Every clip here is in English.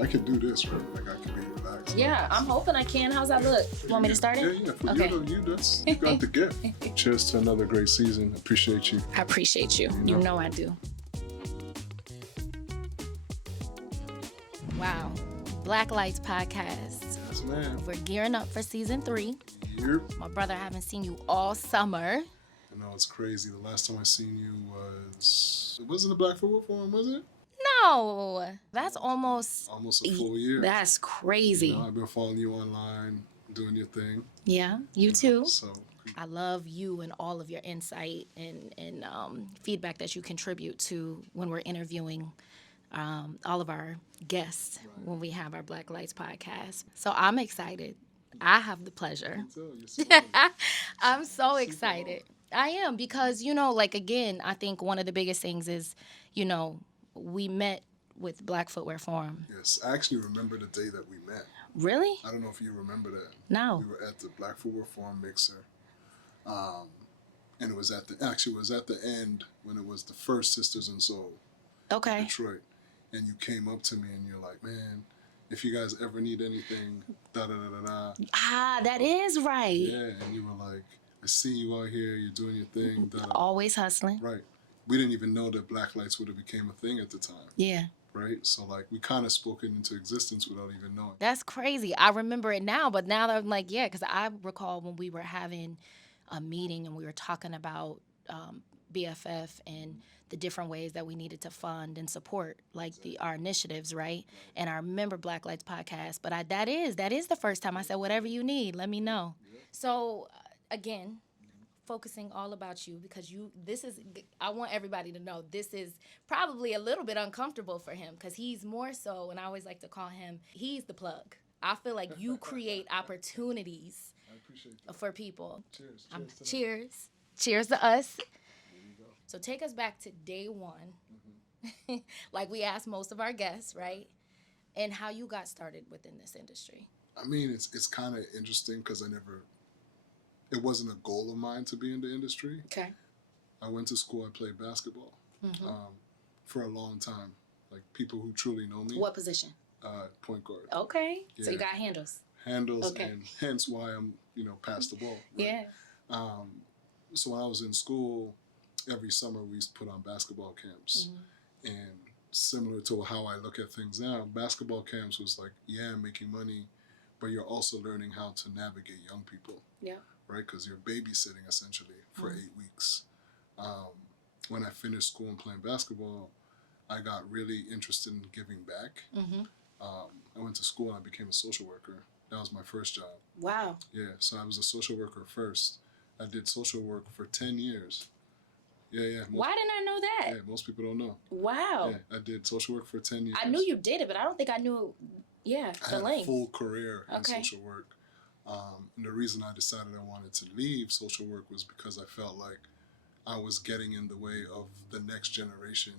I can do this, right? Like I can be relaxed. Yeah, I'm hoping I can. How's that look? You want me to start it? Yeah. For Okay. You got the gift. Cheers to another great season. Appreciate you. I appreciate you. You know I do. Wow. Blacklights podcast. Yes, ma'am. We're gearing up for season 3. Yep. My brother, I haven't seen you all summer. I know, it's crazy. The last time I seen you it wasn't the Black Football Forum, was it? No, that's almost a full year. That's crazy. You know, I've been following you online, doing your thing. Yeah, you too. So I love you and all of your insight and feedback that you contribute to when we're interviewing all of our guests when we have our Blacklights podcast. So I'm excited. I have the pleasure. I'm so excited. I am because, again, I think one of the biggest things is, we met with Black Footwear Forum. Yes, I actually remember the day that we met. Really? I don't know if you remember that. No. We were at the Black Footwear Forum mixer. And it was at the end when it was the first Sisters and Soul. Okay. In Detroit. And you came up to me and you're like, man, if you guys ever need anything, da-da-da-da-da. Ah, that is right. Yeah, and you were like, I see you out here, you're doing your thing. Da-da. Always hustling. Right. We didn't even know that Blacklights would have became a thing at the time. Yeah. Right? So, we kind of spoke it into existence without even knowing. That's crazy. I remember it now, but now I'm like, yeah, because I recall when we were having a meeting and we were talking about BFF and the different ways that we needed to fund and support, our initiatives, right? And I remember Blacklights podcast, but that is the first time I said, whatever you need, let me know. Yeah. So, again, focusing all about you because I want everybody to know this is probably a little bit uncomfortable for him because he's more so, and I always like to call him, he's the plug. I feel like you create opportunities for people. Cheers. Cheers to us. So take us back to day one, like we asked most of our guests, right? And how you got started within this industry. I mean, it's kind of interesting because it wasn't a goal of mine to be in the industry. Okay. I went to school, I played basketball for a long time. Like people who truly know me. What position? Point guard. Okay. Yeah. So you got handles. Okay. And hence why I'm, past the ball. Right? Yeah. So when I was in school, every summer we used to put on basketball camps. Mm-hmm. And similar to how I look at things now, basketball camps was making money, but you're also learning how to navigate young people. Yeah. Right? Because you're babysitting essentially for 8 weeks. When I finished school and playing basketball, I got really interested in giving back. Mm-hmm. I went to school and I became a social worker. That was my first job. Wow. Yeah, so I was a social worker first. I did social work for 10 years. Yeah. Why didn't I know that? Yeah, most people don't know. Wow. Yeah, I did social work for 10 years. I knew you did it, but I don't think I knew, the length. I had a full career in social work. And the reason I decided I wanted to leave social work was because I felt like I was getting in the way of the next generation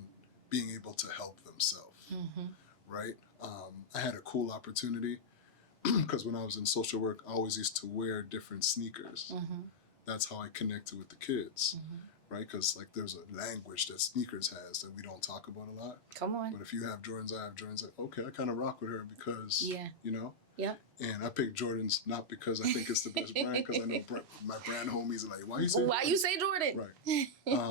being able to help themselves. Mm-hmm. Right? I had a cool opportunity because when I was in social work, I always used to wear different sneakers. Mm-hmm. That's how I connected with the kids. Mm-hmm. Right? Because there's a language that sneakers has that we don't talk about a lot. Come on. But if you have Jordans, I have Jordans. Okay, I kind of rock with her because, Yeah. And I picked Jordans not because I think it's the best brand, because I know my brand homies are like, why you say Jordan? Right.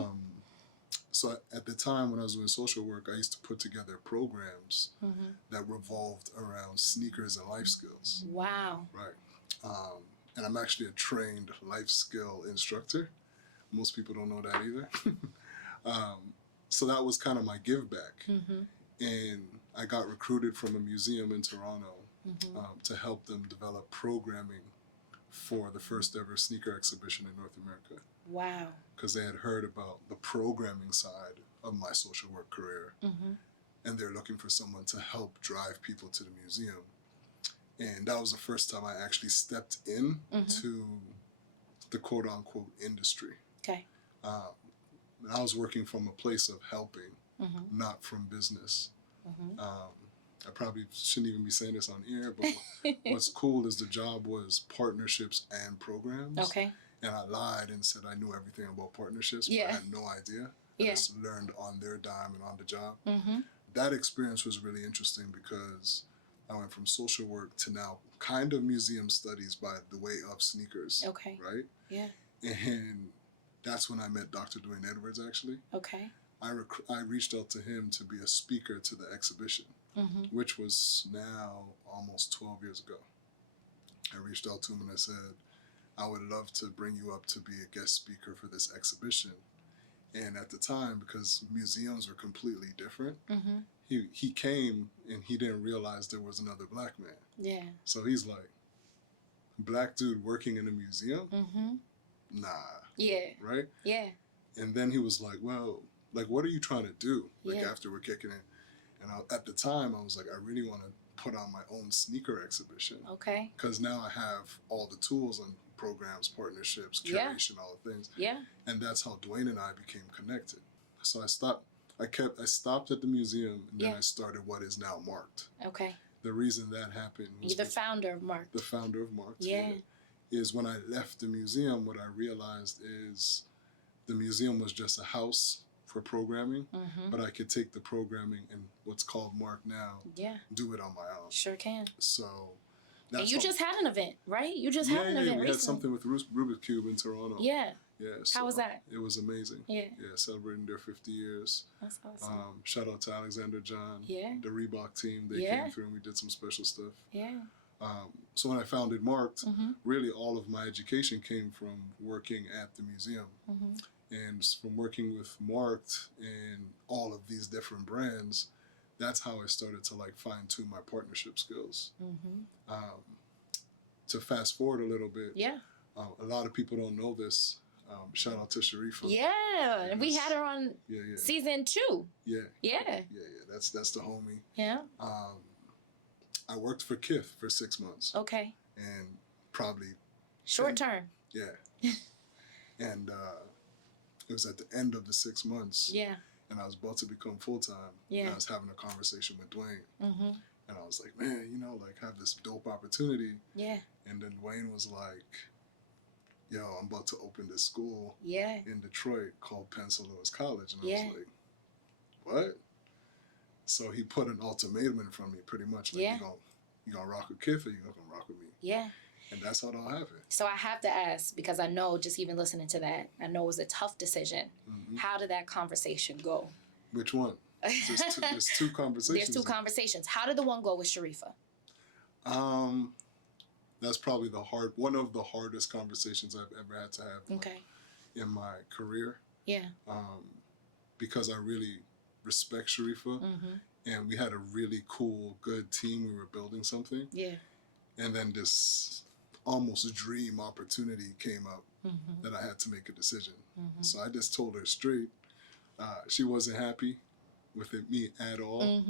So at the time when I was doing social work, I used to put together programs that revolved around sneakers and life skills. Wow. Right. And I'm actually a trained life skill instructor. Most people don't know that either. So that was kind of my give back. Mm-hmm. And I got recruited from a museum in Toronto to help them develop programming for the first ever sneaker exhibition in North America. Wow. Because they had heard about the programming side of my social work career. Mm-hmm. And they're looking for someone to help drive people to the museum. And that was the first time I actually stepped in to the quote unquote industry. Okay. I was working from a place of helping, not from business. Mm-hmm. I probably shouldn't even be saying this on air, but what's cool is the job was partnerships and programs. Okay. And I lied and said I knew everything about partnerships, but I had no idea. I just learned on their dime and on the job. Mm-hmm. That experience was really interesting because I went from social work to now kind of museum studies by the way of sneakers. Okay. Right? Yeah. And that's when I met Dr. Dwayne Edwards, actually. Okay. I reached out to him to be a speaker to the exhibition, which was now almost 12 years ago. I reached out to him and I said, I would love to bring you up to be a guest speaker for this exhibition. And at the time, because museums were completely different, he came and he didn't realize there was another black man. Yeah. So he's like, black dude working in a museum? Nah. Yeah. Right? Yeah. And then he was like, well, like, what are you trying to do? Like, after we're kicking it. And at the time, I was like, I really want to put on my own sneaker exhibition. Okay. Because now I have all the tools and programs, partnerships, curation, all the things. Yeah. And that's how Dwayne and I became connected. So I stopped at the museum, and then I started what is now MARTK'D. Okay. The reason that happened was you're the founder of MARTK'D. The founder of MARTK'D. Yeah. Is when I left the museum, what I realized is the museum was just a house for programming, but I could take the programming and what's called MARTK'D now, do it on my own. Sure can. So and you just had an event, right? You just had an event we recently. had something with Rubik's Cube in Toronto. Yeah. Yeah. How was that? It was amazing. Yeah. Yeah, celebrating their 50 years. That's awesome. Shout out to Alexander John. Yeah. The Reebok team. They came through and we did some special stuff. Yeah. So when I founded MARTK'D, really all of my education came from working at the museum. And from working with MARTK'D and all of these different brands, that's how I started to like fine tune my partnership skills. To fast forward a little bit, a lot of people don't know this. Shout out to Sharifa. Yeah, we had her on season 2. Yeah. Yeah. That's the homie. Yeah. I worked for Kith for 6 months. Okay. And probably short term. Yeah. And it was at the end of the 6 months. Yeah. And I was about to become full-time. Yeah. And I was having a conversation with Dwayne. And I was like, man, like have this dope opportunity. Yeah. And then Dwayne was like, yo, I'm about to open this school in Detroit called Pencil Lewis College. And I was like, what? So he put an ultimatum in front of me pretty much. Like, you gonna rock with Kith or you gonna rock with me? Yeah. And that's how it all happened. So I have to ask, because I know just even listening to that, I know it was a tough decision. How did that conversation go? Which one? There's two conversations. There's 2 conversations. How did the one go with Sharifa? That's probably one of the hardest conversations I've ever had to have in my career. Yeah. Because I really respect Sharifa. And we had a really cool, good team. We were building something. Yeah. And then this almost a dream opportunity came up that I had to make a decision. So I just told her straight. She wasn't happy with me at all.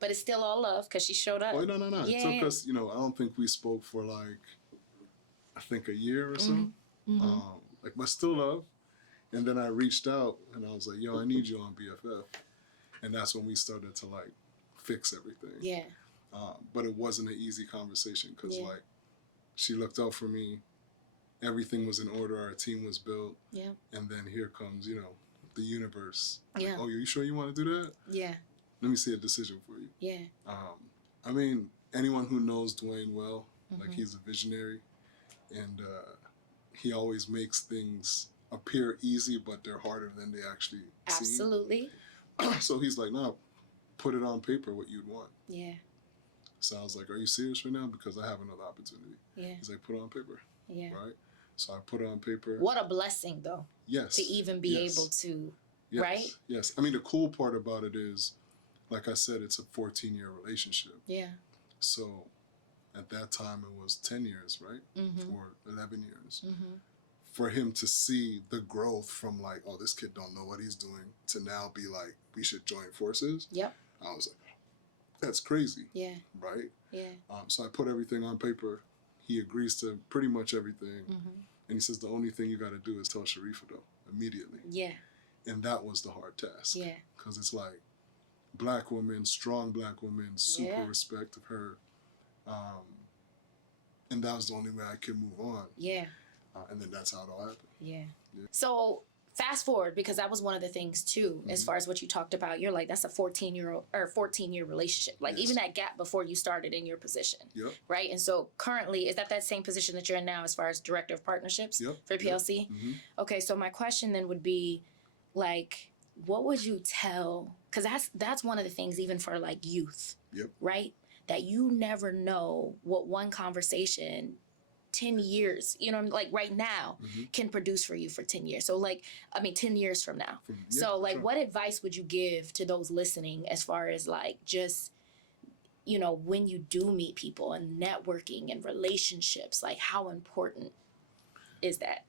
But it's still all love because she showed up. Oh, no. Yeah. It took us, I don't think we spoke for I think a year or so. But still love. And then I reached out and I was like, yo, I need you on BFF. And that's when we started to fix everything. Yeah. But it wasn't an easy conversation because she looked out for me. Everything was in order. Our team was built. Yeah. And then here comes, the universe. Yeah. Oh, you sure you want to do that? Yeah. Let me see a decision for you. Yeah. I mean, anyone who knows Dwayne well, he's a visionary, and he always makes things appear easy, but they're harder than they actually seem. Absolutely. So he's like, no, put it on paper what you'd want. Yeah. So I was like, are you serious right now? Because I have another opportunity. Yeah. He's like, put it on paper. Yeah. Right? So I put it on paper. What a blessing, though. Yes. To even be able to, right? Yes. I mean, the cool part about it is, like I said, it's a 14-year relationship. Yeah. So at that time, it was 10 years, right? Or 11 years. For him to see the growth from oh, this kid don't know what he's doing, to now be like, we should join forces. Yep. I was like, that's crazy. Yeah. Right? Yeah. So I put everything on paper. He agrees to pretty much everything. And he says, the only thing you got to do is tell Sharifa, though, immediately. Yeah. And that was the hard task. Yeah. Because it's black woman, strong black woman, super respect of her. And that was the only way I could move on. Yeah. And then that's how it all happened. Yeah. So fast forward, because that was one of the things too, as far as what you talked about. You're like, that's a 14-year relationship. Like even that gap before you started in your position. Yep. Right. And so currently, is that same position that you're in now as far as director of partnerships for PLC? Yep. Mm-hmm. Okay. So my question then would be like, what would you tell? Because that's one of the things, even for like youth, right? That you never know what one conversation 10 years, you know, like right now can produce for you for 10 years. So like, 10 years from now. So like, what advice would you give to those listening as far as like, just, you know, when you do meet people and networking and relationships, like how important is that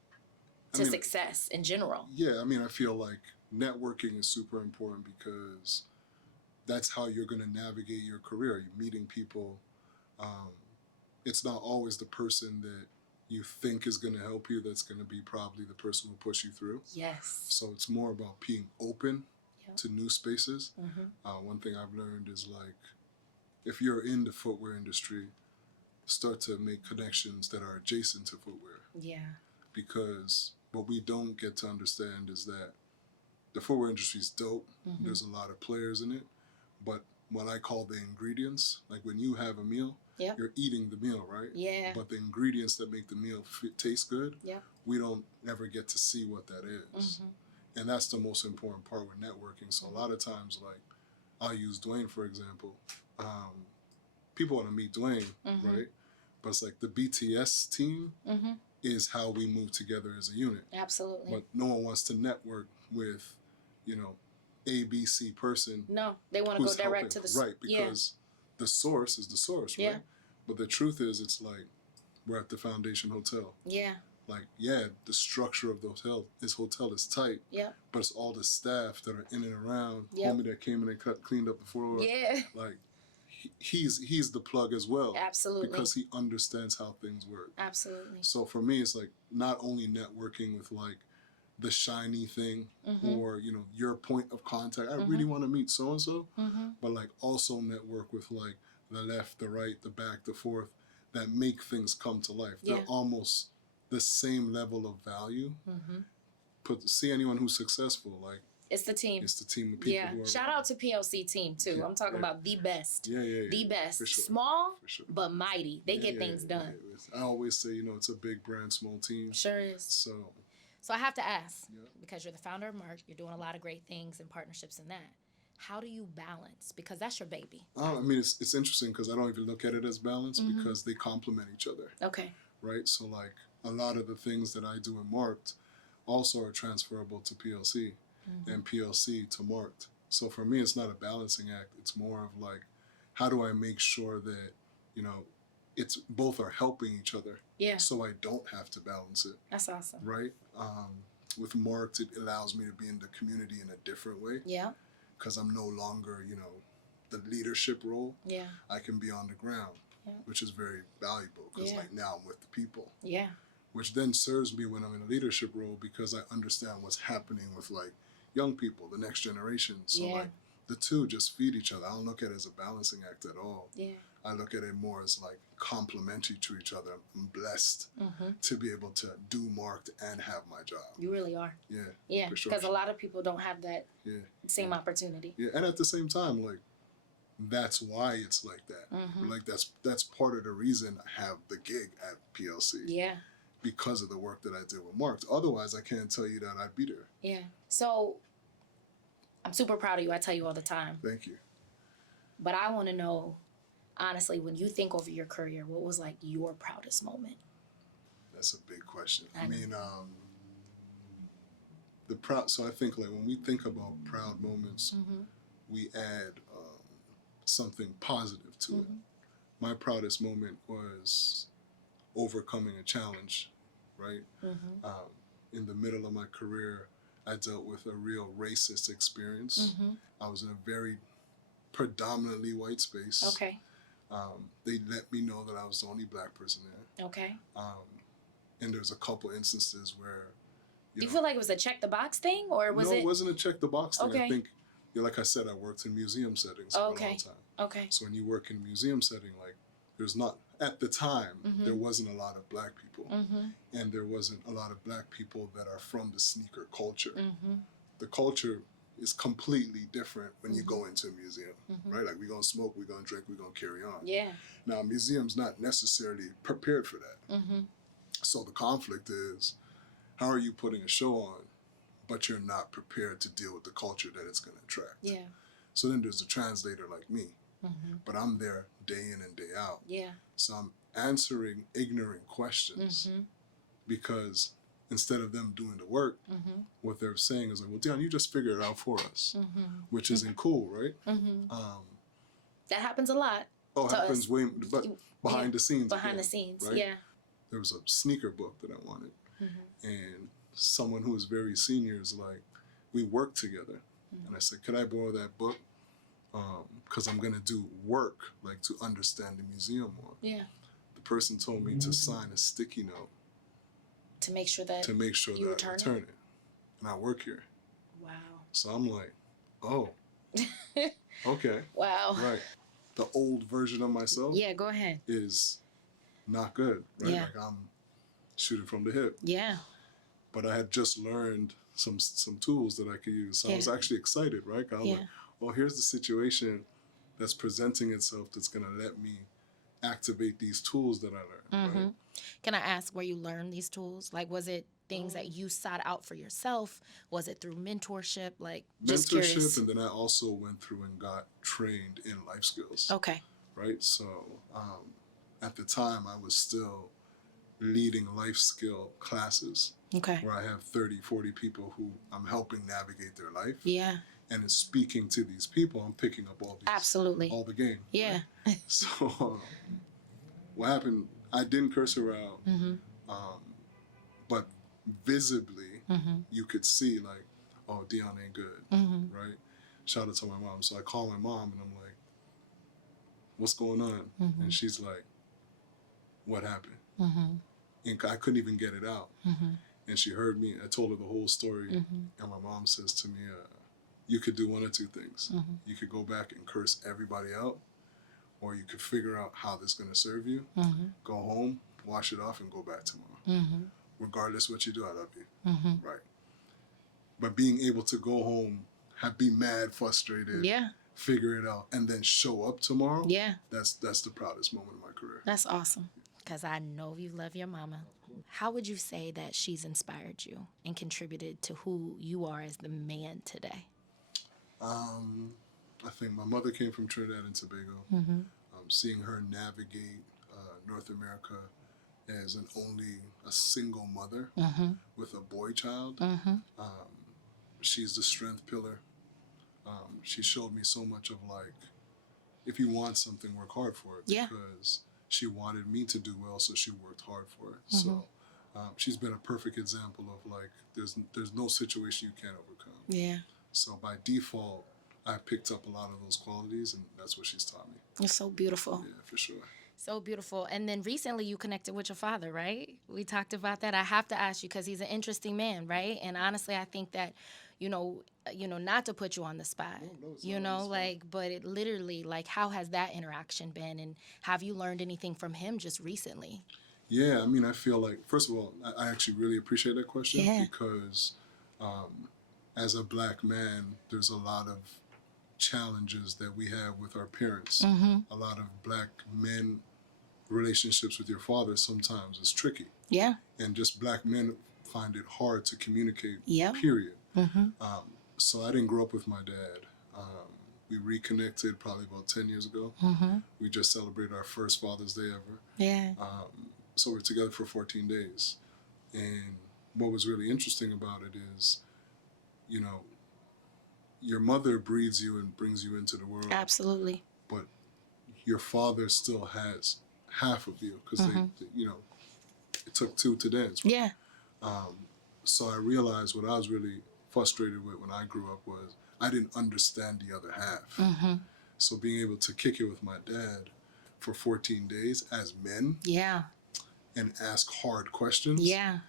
to success in general? Yeah. I mean, I feel like networking is super important because that's how you're going to navigate your career. You're meeting people. It's not always the person that you think is going to help you that's going to be probably the person who push you through. Yes. So it's more about being open to new spaces. One thing I've learned is like, if you're in the footwear industry, start to make connections that are adjacent to footwear. Yeah. Because what we don't get to understand is that the footwear industry is dope. There's a lot of players in it. But what I call the ingredients, like when you have a meal, you're eating the meal, right? Yeah. But the ingredients that make the meal taste good, we don't ever get to see what that is. And that's the most important part with networking. So a lot of times, like, I'll use Dwayne, for example. People want to meet Dwayne, right? But it's like the BTS team is how we move together as a unit. Absolutely. But no one wants to network with, you know, ABC person. No, they want to go direct to the source. Right, because the source is the source, right? But the truth is, it's like, we're at the Foundation Hotel. Yeah. Like, the structure of the hotel is tight. Yeah. But it's all the staff that are in and around. Homie that came in and cleaned up the floor. Yeah. Like, he's the plug as well. Absolutely. Because he understands how things work. Absolutely. So for me, it's like not only networking with like the shiny thing or, you know, your point of contact. I really want to meet so-and-so, but like also network with like the left, the right, the back, the forth that make things come to life. They're almost the same level of value. See anyone who's successful, like it's the team. It's the team of people who are shout out to PLC team too. I'm talking about the best. The best. For sure. Small, for sure. but mighty. They get things done. I always say, you know, it's a big brand, small team. Sure is. So I have to ask, because you're the founder of MARTK'D, you're doing a lot of great things and partnerships in that. How do you balance? Because that's your baby. I mean, it's interesting because I don't even look at it as balance because they complement each other. Okay. Right? So like a lot of the things that I do in MARTK'D also are transferable to PLC and PLC to MARTK'D. So for me, it's not a balancing act. It's more of like, how do I make sure that, you know, it's both are helping each other. Yeah. So I don't have to balance it. That's awesome. Right? With MARTK'D, it allows me to be in the community in a different way. Yeah. Because I'm no longer, you know, the leadership role. Yeah. I can be on the ground, which is very valuable because like now I'm with the people. Yeah. Which then serves me when I'm in a leadership role because I understand what's happening with like young people, the next generation. So like the two just feed each other. I don't look at it as a balancing act at all. Yeah. I look at it more as like complementary to each other. I'm blessed to be able to do MARTK'D and have my job. You really are. Yeah. Yeah. For sure. Because a lot of people don't have that same opportunity. Yeah. And at the same time, like, that's why it's like that. Like that's part of the reason I have the gig at PLC. Yeah. Because of the work that I did with MARTK'D. Otherwise, I can't tell you that I'd be there. Yeah. So I'm super proud of you. I tell you all the time. Thank you. But I want to know, honestly, when you think over your career, what was like your proudest moment? That's a big question. I mean, so I think like when we think about proud moments, we add something positive to it. My proudest moment was overcoming a challenge, right? In the middle of my career, I dealt with a real racist experience. I was in a very predominantly white space. Okay. They let me know that I was the only black person there. Okay. And there's a couple instances where, Do you feel like it was a check the box thing, or was it? No, it wasn't a check the box thing. Okay. I think, like I said, I worked in museum settings for a long time. Okay. So when you work in a museum setting, like there's not, at the time, Mm-hmm. there wasn't a lot of black people, Mm-hmm. and there wasn't a lot of black people that are from the sneaker culture. Mm-hmm. The culture is completely different when you Mhm. go into a museum, Mhm. right? Like, we're going to smoke, we're going to drink, we're going to carry on. Yeah. Now, a museum's not necessarily prepared for that. Mm-hmm. So the conflict is, how are you putting a show on, but you're not prepared to deal with the culture that it's going to attract? Yeah. So then there's a translator like me, Mm-hmm. but I'm there day in and day out. Yeah. So I'm answering ignorant questions Mm-hmm. because instead of them doing the work, Mm-hmm. what they're saying is like, well, Dion, you just figure it out for us, Mm-hmm. which isn't cool, right? Mm-hmm. Um, That happens a lot. oh, it To happens us. way, but behind the scenes. Behind the again, scenes. right? Yeah. There was a sneaker book that I wanted, Mm-hmm. and someone who was very senior is like, we worked together, and I said, could I borrow that book? Because I'm gonna do work, like to understand the museum more. Yeah. The person told me to sign a sticky note To make sure that to make sure you that I return it, and I work here. Wow. So I'm like, oh, okay, Wow. right. The old version of myself Yeah, go ahead. is not good, right? Yeah. Like, I'm shooting from the hip. Yeah. But I had just learned some tools that I could use. So I was Yeah. actually excited, right? 'Cause I was Yeah. like, well, here's the situation that's presenting itself that's going to let me activate these tools that I learned, Mm-hmm. right? Can I ask where you learned these tools? Like, was it things that you sought out for yourself? Was it through mentorship? Like, just curious. Mentorship, and then I also went through and got trained in life skills, Okay. right? So at the time, I was still leading life skill classes Okay. where I have 30, 40 people who I'm helping navigate their life. Yeah. And in speaking to these people, I'm picking up all these, Absolutely. all the game. Yeah. Right? So what happened, I didn't curse her out, Mm-hmm. but visibly Mm-hmm. you could see like, oh, Dion ain't good, Mm-hmm. right? Shout out to my mom. So I call my mom and I'm like, what's going on? Mm-hmm. And she's like, what happened? Mm-hmm. And I couldn't even get it out. Mm-hmm. And she heard me. I told her the whole story. Mm-hmm. And my mom says to me, you could do one of two things. Mm-hmm. You could go back and curse everybody out, or you could figure out how this is going to serve you, Mm-hmm. go home, wash it off, and go back tomorrow. Mm-hmm. Regardless what you do, I love you. Mm-hmm. Right. But being able to go home, be mad, frustrated, Yeah. figure it out, and then show up tomorrow, Yeah. that's the proudest moment of my career. That's awesome. Because I know you love your mama. How would you say that she's inspired you and contributed to who you are as the man today? I think my mother came from Trinidad and Tobago. Mm-hmm. Seeing her navigate North America as only a single mother Mm-hmm. with a boy child, Mm-hmm. she's the strength pillar. She showed me so much of like, if you want something, work hard for it. Yeah. Because she wanted me to do well, so she worked hard for it. Mm-hmm. So she's been a perfect example of like, there's no situation you can't overcome. Yeah. So by default, I picked up a lot of those qualities, and that's what she's taught me. It's so beautiful. Yeah, for sure. So beautiful. And then recently you connected with your father, right? We talked about that. I have to ask you because he's an interesting man, right? And honestly, I think that, not to put you on the spot, No, it's not on the spot. like, but it literally, like, how has that interaction been? And have you learned anything from him just recently? Yeah, I mean, I feel like, first of all, I actually really appreciate that question Yeah. because as a Black man, there's a lot of challenges that we have with our parents. Mm-hmm. A lot of Black men relationships with your father sometimes is tricky. Yeah. And just Black men find it hard to communicate, Yep. period. Mm-hmm. So I didn't grow up with my dad. We reconnected probably about 10 years ago. Mm-hmm. We just celebrated our first Father's Day ever. Yeah. So we're together for 14 days. And what was really interesting about it is, your mother breeds you and brings you into the world, Absolutely. but your father still has half of you because it took two to dance. Right? Yeah. So I realized what I was really frustrated with when I grew up was I didn't understand the other half. Mm-hmm. So being able to kick it with my dad for 14 days as men Yeah. and ask hard questions. Yeah.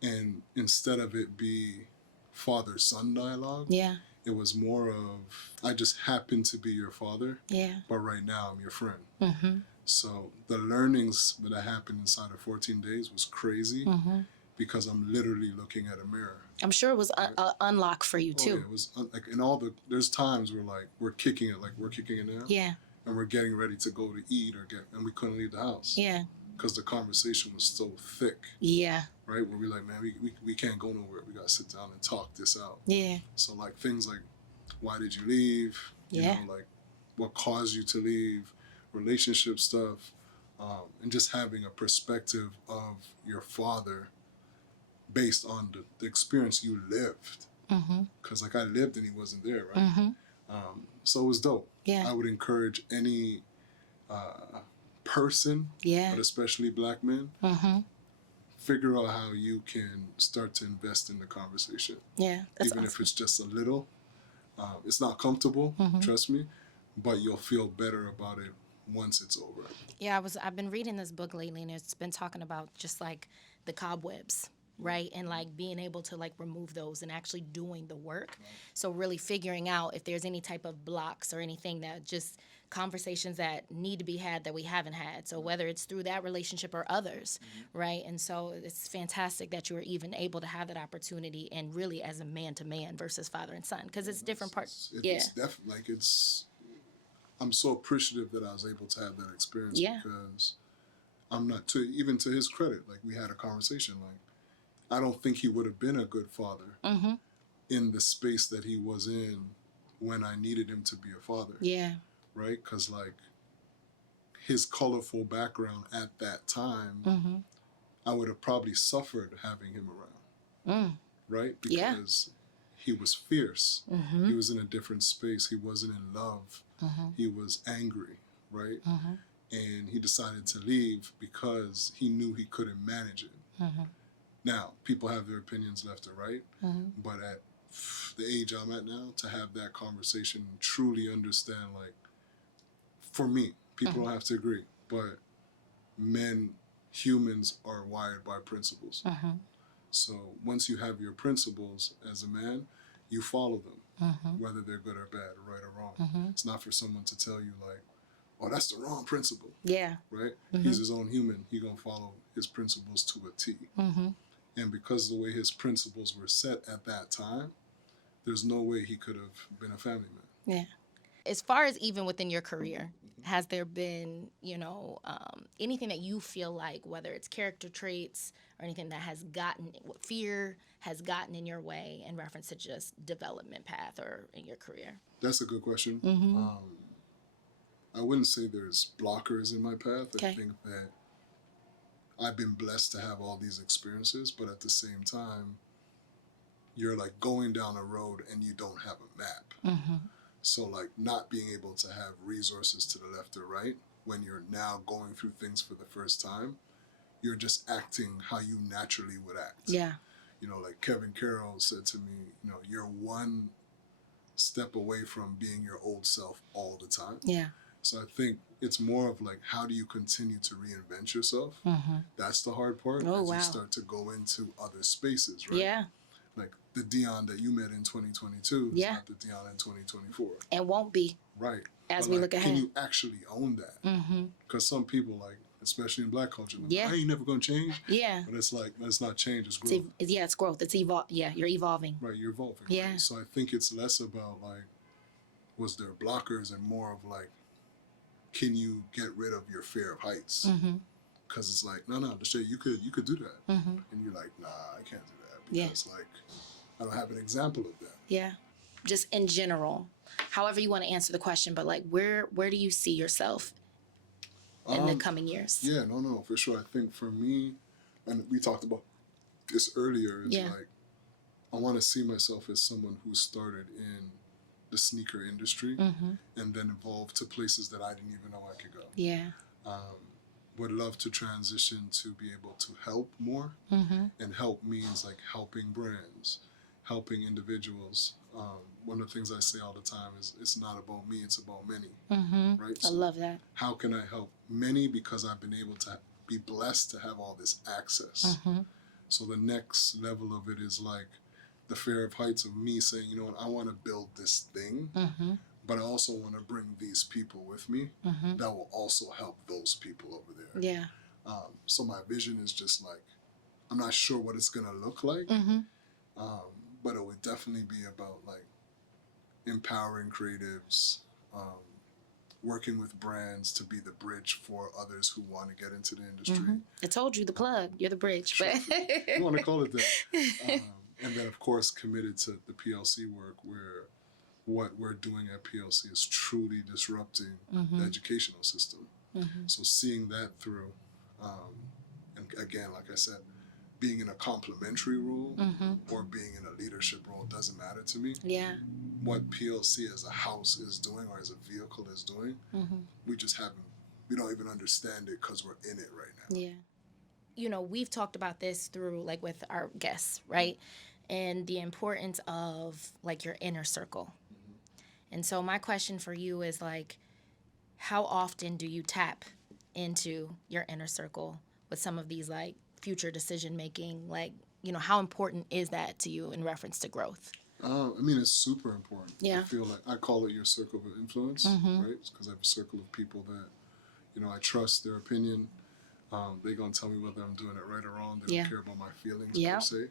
And instead of it be father-son dialogue, Yeah. It was more of, I just happen to be your father, Yeah. but right now I'm your friend. Mm-hmm. So the learnings that happened inside of 14 days was crazy Mm-hmm. because I'm literally looking at a mirror. I'm sure it was a unlock for you Oh too. yeah, it was like in all the, there's times where like we're kicking it now. Yeah. And we're getting ready to go to eat and we couldn't leave the house. Yeah. Because the conversation was so thick. Yeah. Right? Where we're like, man, we can't go nowhere. We got to sit down and talk this out. Yeah. So like things like, why did you leave? Yeah. You know, like what caused you to leave? Relationship stuff. And just having a perspective of your father based on the experience you lived. Because like I lived and he wasn't there, right? Mm-hmm. So it was dope. Yeah. I would encourage any person, but especially Black men, figure out how you can start to invest in the conversation. Yeah, that's even awesome. if it's just a little. It's not comfortable, trust me, but you'll feel better about it once it's over. Yeah, I've been reading this book lately, and it's been talking about just like the cobwebs, right? And like being able to like remove those and actually doing the work. So really figuring out if there's any type of blocks or anything that just conversations that need to be had that we haven't had. So whether it's through that relationship or others, right? And so it's fantastic that you were even able to have that opportunity and really as a man to man versus father and son, because it's different parts. It's definitely like I'm so appreciative that I was able to have that experience because I'm not even to his credit. Like we had a conversation. Like I don't think he would have been a good father in the space that he was in when I needed him to be a father. Yeah. Right? Because like his colorful background at that time, I would have probably suffered having him around. Right? Because he was fierce. He was in a different space. He wasn't in love. He was angry. Right? And he decided to leave because he knew he couldn't manage it. Now, people have their opinions left or right, but at the age I'm at now, to have that conversation and truly understand, like, for me, people don't have to agree, but humans are wired by principles. So once you have your principles as a man, you follow them, whether they're good or bad, or right or wrong. It's not for someone to tell you, like, oh, that's the wrong principle. Yeah. Right? He's his own human. He's going to follow his principles to a T. And because of the way his principles were set at that time, there's no way he could have been a family man. Yeah. As far as even within your career, has there been, anything that you feel like, whether it's character traits or anything that has fear has gotten in your way in reference to just development path or in your career? That's a good question. I wouldn't say there's blockers in my path. I think that I've been blessed to have all these experiences, but at the same time, you're like going down a road and you don't have a map. So like not being able to have resources to the left or right when you're now going through things for the first time, you're just acting how you naturally would act. Yeah. Like Kevin Carroll said to me, you're one step away from being your old self all the time. Yeah. So I think it's more of like, how do you continue to reinvent yourself? That's the hard part. Oh, as you start to go into other spaces, right? Yeah. Like the Dion that you met in 2022 is not the Dion in 2024. And won't be. Right. As we look ahead. Can you actually own that? Because some people, like, especially in Black culture, like, I ain't never going to change. Yeah. But it's like, it's not change, it's growth. It's growth. It's you're evolving. Right, you're evolving. Yeah. Right? So I think it's less about, like, was there blockers and more of, like, can you get rid of your fear of heights? Because it's like, no, you could do that. And you're like, nah, I can't do that. Because, like, I don't have an example of that. Yeah. Just in general, however you want to answer the question, but like, where do you see yourself in the coming years? Yeah, no, for sure. I think for me, and we talked about this earlier, is like, I want to see myself as someone who started in the sneaker industry and then evolved to places that I didn't even know I could go. Yeah. Would love to transition to be able to help more. And help means like helping brands, helping individuals. One of the things I say all the time is it's not about me, it's about many. Right? So I love that. How can I help many? Because I've been able to be blessed to have all this access. So the next level of it is like the fear of heights of me saying, you know what, I want to build this thing, but I also want to bring these people with me that will also help those people over there. Yeah. So my vision is just like, I'm not sure what it's going to look like, but it would definitely be about like empowering creatives, working with brands to be the bridge for others who want to get into the industry. I told you the plug. You're the bridge. Sure. But You want to call it that. And then, of course, committed to the PLC work, where what we're doing at PLC is truly disrupting the educational system. So seeing that through, and again, like I said, being in a complementary role or being in a leadership role doesn't matter to me. Yeah. What PLC as a house is doing or as a vehicle is doing, we don't even understand it because we're in it right now. Yeah. You know, we've talked about this through like with our guests, right? And the importance of like your inner circle. And so my question for you is like, how often do you tap into your inner circle with some of these like future decision making? Like, you know, how important is that to you in reference to growth? I mean, it's super important. Yeah. I feel like I call it your circle of influence, right? Because I have a circle of people that, you know, I trust their opinion. They're going to tell me whether I'm doing it right or wrong. They don't care about my feelings per se.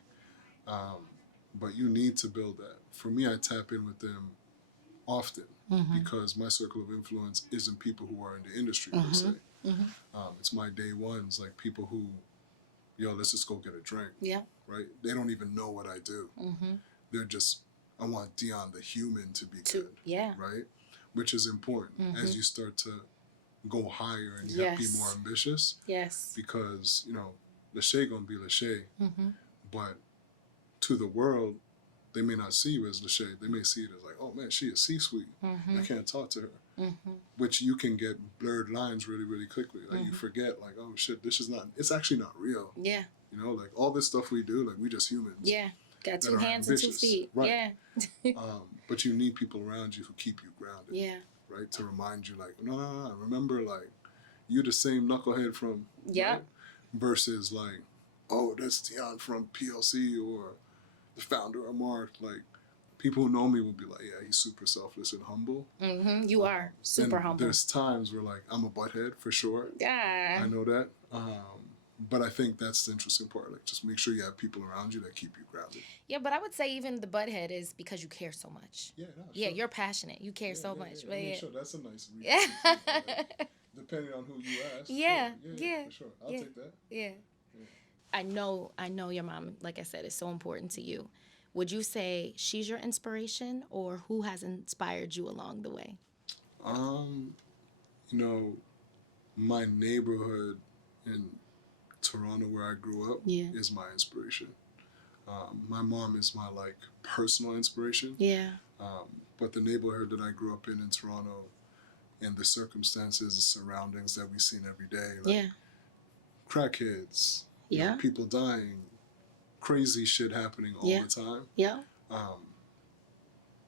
But you need to build that. For me, I tap in with them often because my circle of influence isn't people who are in the industry per se. It's my day ones, like people who, yo, let's just go get a drink. Yeah. Right? They don't even know what I do. They're just, I want Dion the human to be good. Yeah. Right? Which is important as you start to go higher and you have to be more ambitious. Yes. Because, you know, Lachey gonna be Lachey. But to the world, they may not see you as Lachey. They may see it as like, oh man, she is C-suite. I can't talk to her. Which you can get blurred lines really, really quickly. Like you forget, like, oh shit, this is not, it's actually not real. Yeah. You know, like all this stuff we do, like we just humans. Yeah. Got two hands and 2 feet. Right. Yeah. But you need people around you who keep you grounded. Yeah. Right? To remind you, like, no, remember, like, you the same knucklehead from, right? Versus, like, oh, that's Dion from PLC or the founder of MARTK'D. Like, people who know me will be like, yeah, he's super selfless and humble. You are super humble. There's times where, like, I'm a butthead for sure. Yeah. I know that. But I think that's the interesting part. Like, just make sure you have people around you that keep you grounded. Yeah, but I would say even the butthead is because you care so much. Yeah, no, yeah, sure. You're passionate. You care so much. Yeah. But I mean, sure, that's a nice reason. Depending on who you ask. Yeah, for sure. I'll take that. Yeah. I know your mom, like I said, is so important to you. Would you say she's your inspiration or who has inspired you along the way? You know, my neighborhood in Toronto where I grew up is my inspiration. My mom is my like personal inspiration. Yeah. But the neighborhood that I grew up in Toronto and the circumstances, the surroundings that we seen every day, like crackheads, you know, people dying, crazy shit happening all the time. Yeah.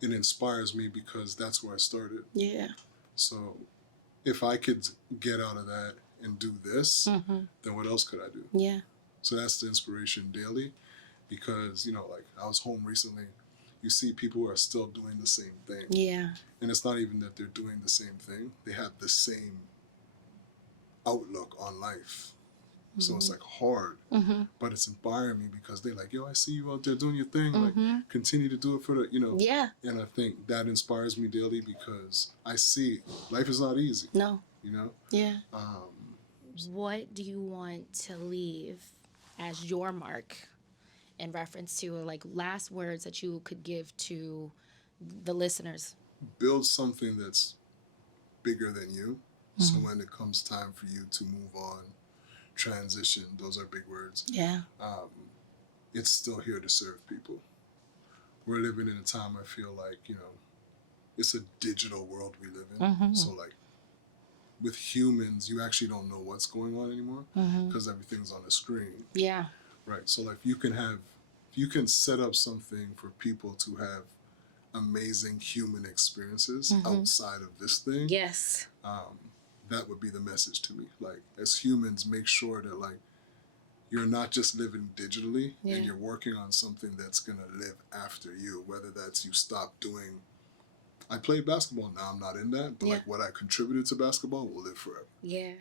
It inspires me because that's where I started. Yeah. So if I could get out of that and do this, then what else could I do? Yeah. So that's the inspiration daily because, you know, like I was home recently, you see people who are still doing the same thing. Yeah. And it's not even that they're doing the same thing. They have the same outlook on life. So it's like hard, but it's inspiring me because they're like, yo, I see you out there doing your thing. Like, continue to do it for the, you know. Yeah. And I think that inspires me daily because I see life is not easy. No. You know? Yeah. What do you want to leave as your mark in reference to like last words that you could give to the listeners? Build something that's bigger than you. So when it comes time for you to move on, transition, those are big words. Yeah. It's still here to serve people. We're living in a time, I feel like, you know, it's a digital world we live in. So like with humans, you actually don't know what's going on anymore because everything's on the screen. Yeah. Right. So like you can set up something for people to have amazing human experiences outside of this thing. Yes. That would be the message to me. Like, as humans, make sure that, like, you're not just living digitally, Yeah. and you're working on something that's going to live after you, whether that's you stop doing. I played basketball, now I'm not in that, but Yeah. like what I contributed to basketball will live forever. Yeah.